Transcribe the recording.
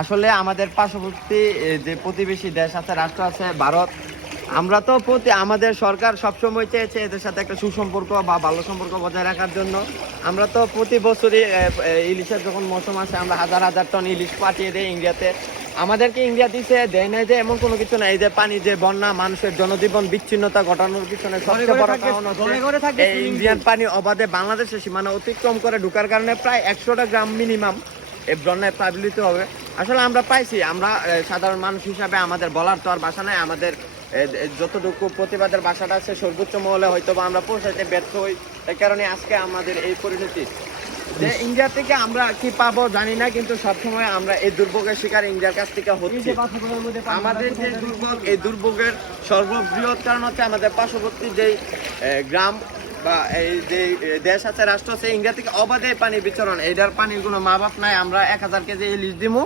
আসলে আমাদের পার্শ্ববর্তী যে প্রতিবেশী দেশ আছে, রাষ্ট্র আছে ভারত, আমরা তো আমাদের সরকার সবসময় চেয়েছে এদের সাথে একটা সুসম্পর্ক বা ভালো সম্পর্ক বজায় রাখার জন্য। আমরা তো প্রতি বছরই ইলিশের যখন মৌসুম আসে আমরা হাজার হাজার টন ইলিশ পাঠিয়ে দিই ইন্ডিয়াতে। আমাদেরকে ইন্ডিয়া দিছে দেয় নাই যে এমন কোনো কিছু নাই। এই যে পানি যে বন্যা, মানুষের জনজীবন বিচ্ছিন্নতা ঘটানোর পিছনে সবচেয়ে বড় কারণ হচ্ছে এই ইন্ডিয়ান পানি অবাধে বাংলাদেশের সীমানা অতিক্রম করে ঢোকার কারণে প্রায় 100টা গ্রাম মিনিমাম এই বন্যায় প্লাবিত হবে। আসলে আমরা পাইছি, আমরা সাধারণ মানুষ হিসাবে আমাদের বলার তো আর ভাষা নাই। আমাদের যতটুকু প্রতিবাদের ভাষাটা আছে সর্বোচ্চ মহলে হয়তো বা আমরা পৌঁছাইতে ব্যর্থ হই। এই কারণে আজকে আমাদের এই পরিণতি। যে ইন্ডিয়া থেকে আমরা কি পাবো জানি না, কিন্তু সবসময় আমরা এই দুর্ভোগের শিকার ইন্ডিয়ার কাছ থেকে হচ্ছি। আমাদের যে দুর্ভোগ, এই দুর্ভোগের সর্ববৃহৎ কারণ হচ্ছে আমাদের পার্শ্ববর্তী যেই গ্রাম বা এই যে দেশ আছে, রাষ্ট্র আছে, ইন্ডিয়া থেকে অবাধে পানি বিচরণ। এইটার পানির কোনো মা বাপ নাই। আমরা 1000 কেজি ইলিশ দিমু,